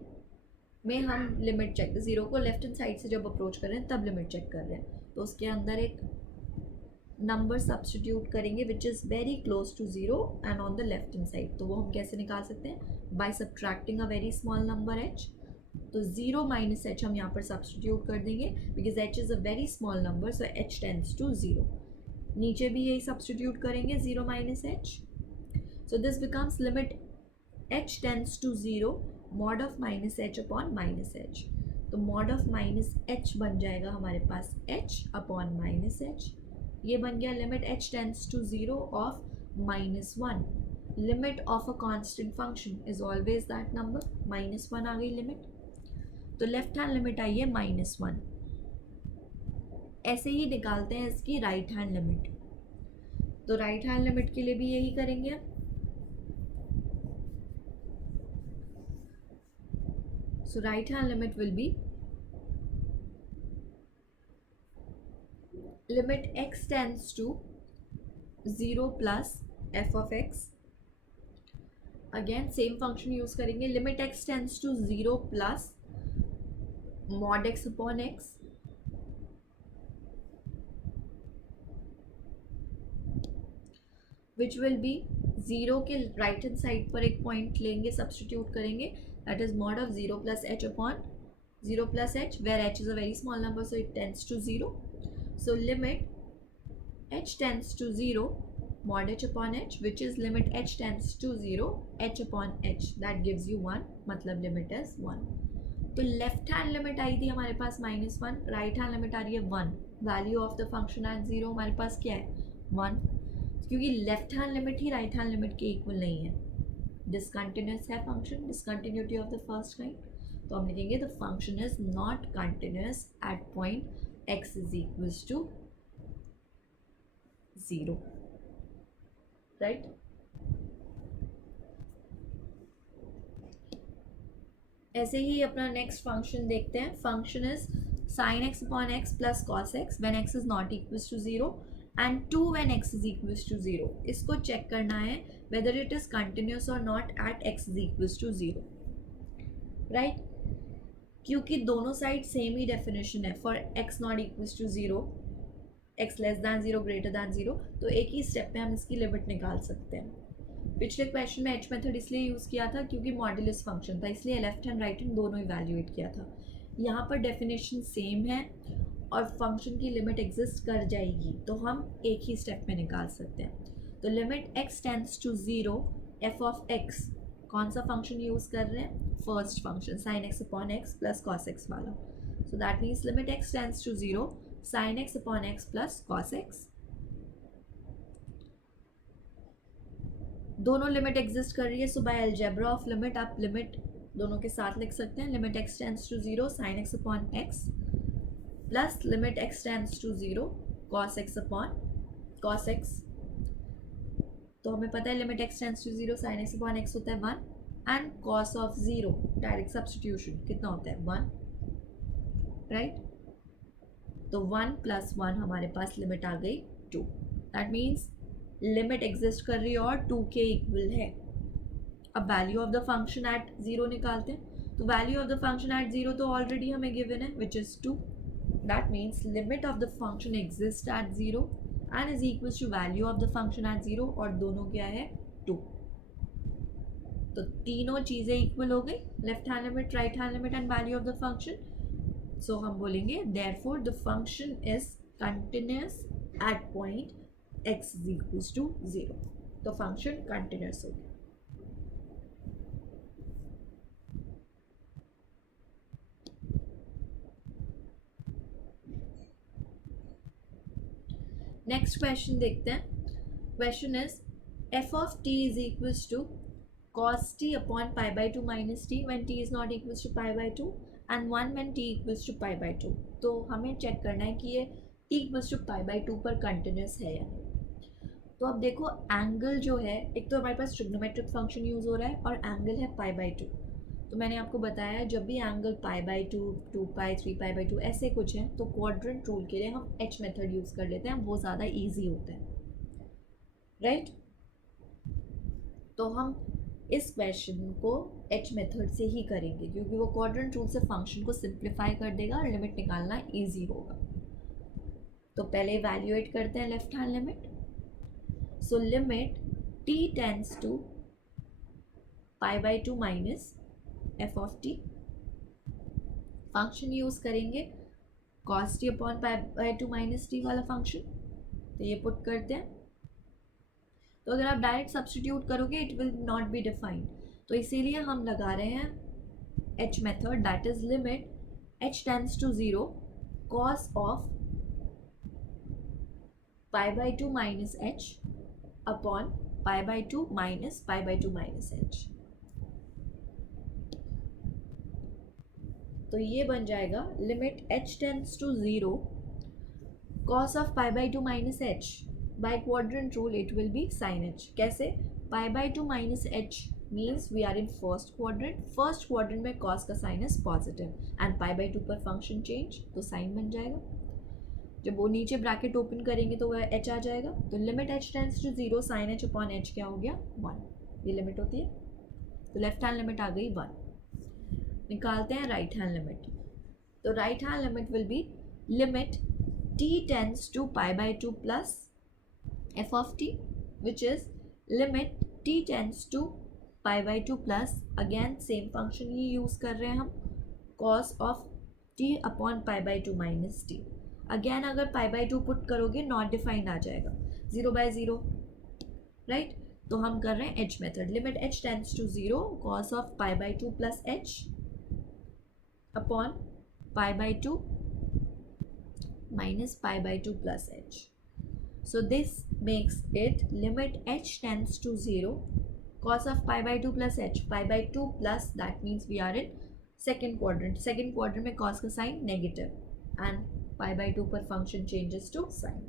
में हम लिमिट चेक, 0 को लेफ्ट हैंड साइड से जब अप्रोच कर रहे हैं तब लिमिट चेक कर रहे हैं, तो उसके अंदर एक नंबर सब्सटीट्यूट करेंगे which is very close to 0 and on the left hand side. तो वो हम कैसे निकाल सकते हैं, by subtracting a very small number h। तो 0 माइनस h हम यहाँ पर सब्सटीट्यूट कर देंगे because h is a very small number, so h tends to 0। नीचे भी यही सब्सटीट्यूट करेंगे 0 minus h, so this becomes limit h tends to 0 mod of minus h upon minus h। तो मॉड ऑफ माइनस h बन जाएगा हमारे पास h upon minus h, ये बन गया limit h tends to 0 of -1। Limit of a constant function is always that number, -1 आ गई limit, तो लेफ्ट हैंड लिमिट आई है -1। ऐसे ही निकालते हैं इसकी राइट हैंड लिमिट। तो राइट हैंड लिमिट के लिए भी यही करेंगे, so right hand limit will be limit x tends to 0 plus f of x, again same function use करेंगे, limit x tends to 0 plus mod x upon x, which will be 0 के right hand side पर एक point लेंगे, substitute करेंगे, that is mod of 0 plus h upon 0 plus h, where h is a very small number so it tends to 0. So limit h tends to 0 mod h upon h, which is limit h tends to 0 h upon h, that gives you 1, मतलब limit is 1। तो left hand limit आई थी हमारे पास -1, right hand limit आ रही है 1, value of the function at 0 हमारे पास क्या है 1, क्योंकि लेफ्ट हैंड लिमिट ही राइट हैंड लिमिट के इक्वल नहीं है, डिसकंटिन्यूस है function, discontinuity of the first kind. तो हम लिखेंगे the function is not continuous at point x is equals to 0, right? ऐसे ही अपना नेक्स्ट फंक्शन देखते हैं। Function is sin x upon x plus cos x when x is not equals to 0 and 2 when x is equals to 0। इसको check करना है whether it is continuous or not at x is equals to 0, right? क्योंकि दोनों side same ही definition है, for x not equals to 0, x less than 0 greater than 0, तो एक ही step में हम इसकी लिमिट निकाल सकते हैं। पिछले क्वेश्चन में एच मेथड इसलिए यूज़ किया था क्योंकि मॉड्यूलस फंक्शन था, इसलिए लेफ्ट हैंड राइट हैंड दोनों इवैल्यूएट किया था। यहाँ पर डेफिनेशन सेम है और फंक्शन की लिमिट एग्जिस्ट कर जाएगी तो हम एक ही स्टेप में निकाल सकते हैं। तो limit x tends to 0 f of x, कौन सा फंक्शन यूज़ कर रहे हैं? First function sin x upon x plus cos x वाला। So that means limit x tends to 0 sin x upon x plus cos x। दोनों limit exist कर रही है, so by algebra of limit आप limit दोनों के साथ लिख सकते हैं। Limit x tends to 0 sin x upon x plus limit x tends to 0 cos x upon cos x। तो हमें पता है limit x tends to 0 sin x upon x होता है 1 and cos of 0 direct substitution कितना होता है 1, right. तो 1 प्लस 1 हमारे पास लिमिट आ गई 2। दैट मीन्स लिमिट एग्जिस्ट कर रही है और 2 के इक्वल है। अब value of the function at 0 निकालते हैं। तो value of the function at 0 तो ऑलरेडी हमें गिवन है which is 2। That means limit of the function exist at 0 and is equal to value of the function at 0 और दोनों क्या है 2। तो तीनों चीज़ें इक्वल हो गई, left hand limit, right hand limit and value of the function. So हम बोलेंगे therefore the function is continuous at point x is equals to 0। तो फंक्शन कंटिन्यूअस हो गया। नेक्स्ट क्वेश्चन देखते हैं। Question is f of t is equals to cos t upon pi by 2 minus t when t is not equals to pi by 2 and 1 when t equals to pi by 2। तो हमें check करना है कि ये t equals to pi by 2 पर continuous है या नहीं। तो अब देखो एंगल जो है, एक तो हमारे पास ट्रिग्नोमेट्रिक फंक्शन यूज़ हो रहा है और एंगल है पाई बाई 2। तो मैंने आपको बताया जब भी angle pi by 2, 2 pi, 3 pi by 2 ऐसे कुछ है तो क्वाड्रेंट रूल के लिए हम एच मेथड यूज़ कर लेते हैं, वो ज़्यादा ईजी होता है, राइट। तो हम इस क्वेश्चन को एच मेथड से ही करेंगे क्योंकि वो क्वाड्रेंट रूल से फंक्शन को सिंप्लीफाई कर देगा और लिमिट निकालना ईजी होगा। तो पहले इवैल्यूएट करते हैं left hand limit. So limit t tends to pi by 2 minus f of t, function use करेंगे cos t upon pi by 2 minus t वाला फंक्शन। तो ये पुट करते हैं। तो अगर आप डायरेक्ट सब्स्टिट्यूट करोगे it will not be defined, तो इसीलिए हम लगा रहे हैं h method, that is limit h tends to 0 cos of pi by 2 minus h upon pi by 2 minus pi by 2 minus h। तो ये बन जाएगा limit h tends to 0 cos of pi by 2 minus h, by quadrant rule it will be sin h। कैसे? Pi by 2 minus h means we are in first quadrant, first quadrant में cos का sign is positive and pi by 2 पर function change तो sign बन जाएगा। जब वो नीचे ब्रैकेट ओपन करेंगे तो वह h आ जाएगा। तो limit h tends to 0 sin h upon h क्या हो गया 1, ये लिमिट होती है। तो लेफ्ट हैंड लिमिट आ गई 1। निकालते हैं राइट हैंड लिमिट। तो right hand limit will be limit t tends to pi by 2 plus f of t which is limit t tends to pi by 2 plus, again same function he use कर रहे हैं हम, cos of t upon pi by 2 minus t। Again अगर pi by 2 put करोगे not defined आ जाएगा 0 by 0, right. तो हम कर रहे हैं h method, limit h tends to 0 cos of pi by 2 plus h upon pi by 2 minus pi by 2 plus h। So this makes it limit h tends to 0 cos of pi by 2 plus h, pi by 2 plus, that means we are in second quadrant, second quadrant में cos का sign negative and pi by 2 पर function changes to sin,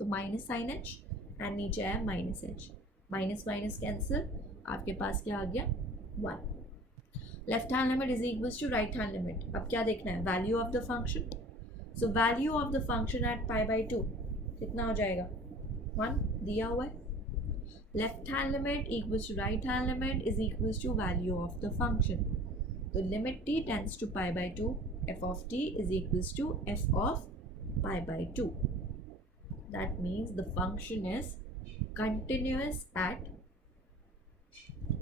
तो minus sin h and नीचे आया minus h, minus minus cancel, आपके पास क्या आ गया 1। Left hand limit is equals to right hand limit. अब क्या देखना है? Value of the function. So value of the function at pi by 2 कितना हो जाएगा 1 दिया हुआ है। Left hand limit equals to right hand limit is equals to value of the function. तो limit t tends to pi by 2 f of t is equals to f of pi by 2। That means the function is continuous at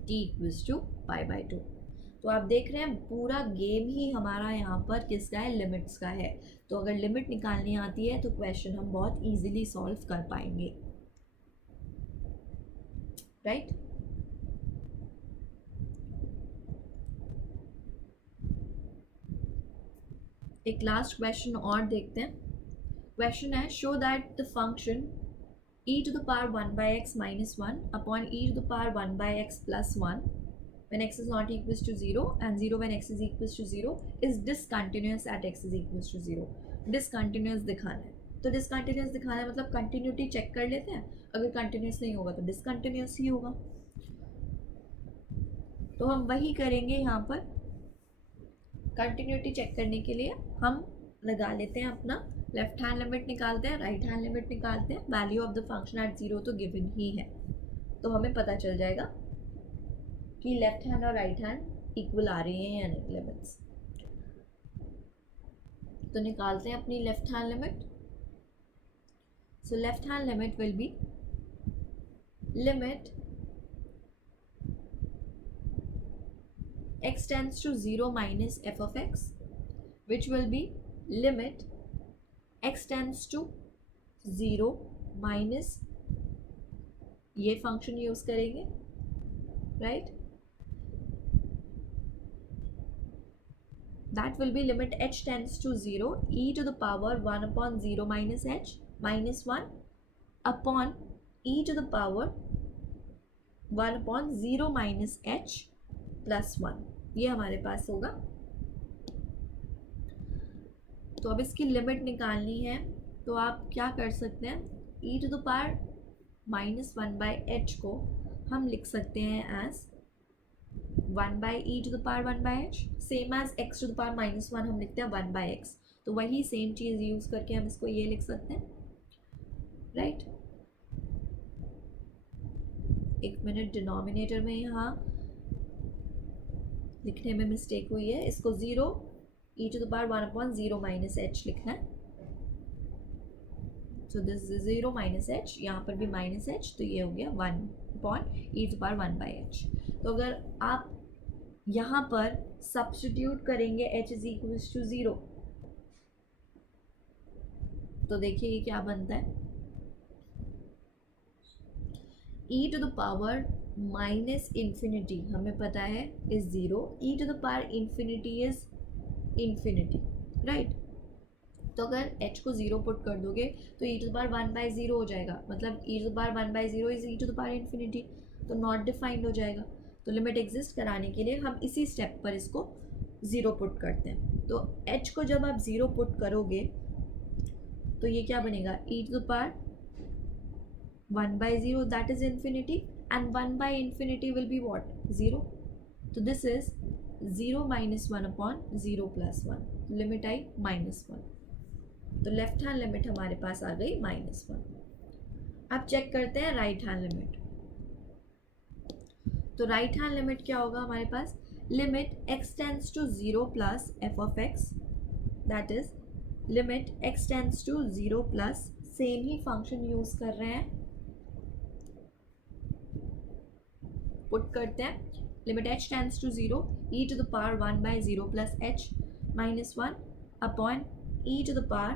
t equals to π/2। तो आप देख रहे हैं पूरा game ही हमारा यहाँ पर किसका है, लिमिट्स का है। तो अगर लिमिट निकालनी आती है तो क्वेश्चन हम बहुत इजीली सॉल्व कर पाएंगे, राइट। एक लास्ट क्वेश्चन और देखते हैं। क्वेश्चन है, show that the function e to the power 1 by x minus 1 upon e to the power 1 by x plus 1 when x is not equals to 0 and 0 when x is equals to 0 is discontinuous at x is equals to 0। Discontinuous दिखाना है, तो discontinuous दिखाना है मतलब continuity check कर लेते हैं, अगर कंटिन्यूस नहीं होगा तो डिसकंटिन्यूस ही होगा। तो हम वही करेंगे यहाँ पर, कंटिन्यूटी चेक करने के लिए हम लगा लेते हैं अपना लेफ्ट हैंड लिमिट निकालते हैं, राइट हैंड लिमिट निकालते हैं। Value of the function at 0 तो गिवन ही है, तो हमें पता चल जाएगा कि लेफ्ट हैंड और राइट हैंड इक्वल आ रही हैं या नहीं लिमिट्स। तो निकालते हैं अपनी left hand limit. So left hand limit will be limit x tends to 0 minus f of x, which will be limit x tends to 0 minus, ये फंक्शन यूज करेंगे, right. that will be limit h tends to 0 e to the power 1 upon 0 minus h minus 1 upon e to the power 1 upon 0 minus h plus 1, ये हमारे पास होगा। तो अब इसकी limit निकालनी है, तो आप क्या कर सकते हैं, e to the power minus 1 by h को हम लिख सकते हैं as 1 by e to the power 1 by h, same as x to the power minus 1 हम लिखते हैं 1 बाई एक्स। तो वही सेम चीज़ यूज़ करके हम इसको ये लिख सकते हैं, राइट। एक मिनट, डिनोमिनेटर में यहाँ लिखने में मिस्टेक हुई है, इसको 0 e to the power 1 upon 0 minus h लिखना है। So this is 0 minus h, यहाँ पर भी माइनस एच, तो ये हो गया 1 upon e to power 1 by h. तो अगर आप यहाँ पर सब्स्टिट्यूट करेंगे h इज इक्वल्स टू 0, तो देखिए ये क्या बनता है, e to the power minus infinity हमें पता है is 0, e to the power infinity is infinity, right. तो अगर h को 0 पुट कर दोगे तो e to the power 1 by 0 हो जाएगा, मतलब e to the power 1 by 0 is e to the power infinity, तो नॉट डिफाइंड हो जाएगा। तो लिमिट एग्जिस्ट कराने के लिए हम इसी स्टेप पर इसको 0 पुट करते हैं। तो h को जब आप 0 पुट करोगे तो ये क्या बनेगा, e to the power 1 by 0 that is infinity, and 1 by infinity will be what, 0। तो this is 0 minus 1 upon 0 plus 1, limit आई -1। तो लेफ्ट हैंड लिमिट हमारे पास आ गई -1। अब चेक करते हैं राइट हैंड लिमिट। तो राइट हैंड लिमिट क्या होगा हमारे पास, limit x tends to 0 plus F of x, that is limit x tends to 0 plus, same ही फंक्शन यूज कर रहे हैं, पुट करते हैं, limit h tends to 0 e to the power 1 by 0 plus h minus 1 upon e to the power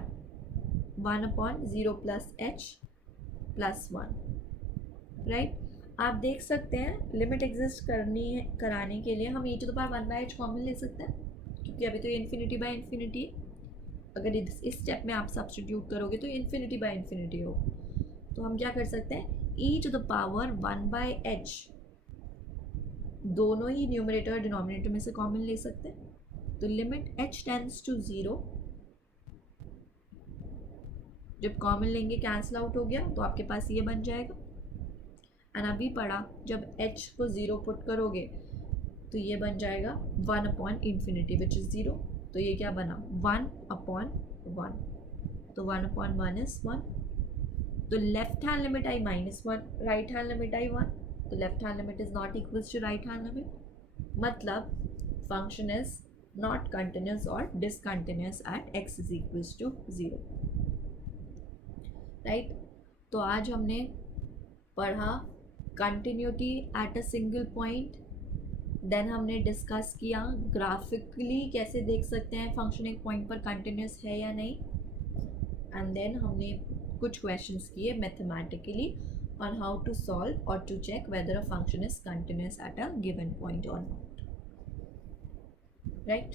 1 upon 0 plus h plus 1, right. आप देख सकते हैं लिमिट एग्जिस्ट कराने के लिए हम e to the power 1 by h common ले सकते हैं, क्योंकि अभी तो ये इन्फिनिटी बाई इन्फिनिटी है। अगर इस स्टेप में आप सब्स्टिट्यूट करोगे तो इन्फिनिटी बाई इन्फिनिटी हो, तो हम क्या कर सकते हैं, e to the power 1 by h, दोनों ही न्यूमरेटर और डिनोमिनेटर में से कॉमन ले सकते हैं। तो लिमिट h टेंड्स टू 0, जब कॉमन लेंगे कैंसिल आउट हो गया तो आपके पास ये बन जाएगा। एंड अभी पढ़ा जब h को 0 पुट करोगे तो ये बन जाएगा 1 अपॉन इन्फिनिटी विच इज़ 0, तो ये क्या बना 1 अपॉन 1, तो 1 अपॉन 1 इज 1। तो लेफ्ट हैंड लिमिट आई -1, राइट हैंड लिमिट आई 1, तो left hand limit is not equals to right hand limit, मतलब फंक्शन इज नॉट कंटिन्यूस और discontinuous at x is equals to 0, right. तो आज हमने पढ़ा continuity at a single point, then हमने डिस्कस किया ग्राफिकली कैसे देख सकते हैं फंक्शन एक पॉइंट पर कंटिन्यूस है या नहीं, एंड देन हमने कुछ क्वेश्चंस किए mathematically on how to solve or to check whether a function is continuous at a given point or not, right?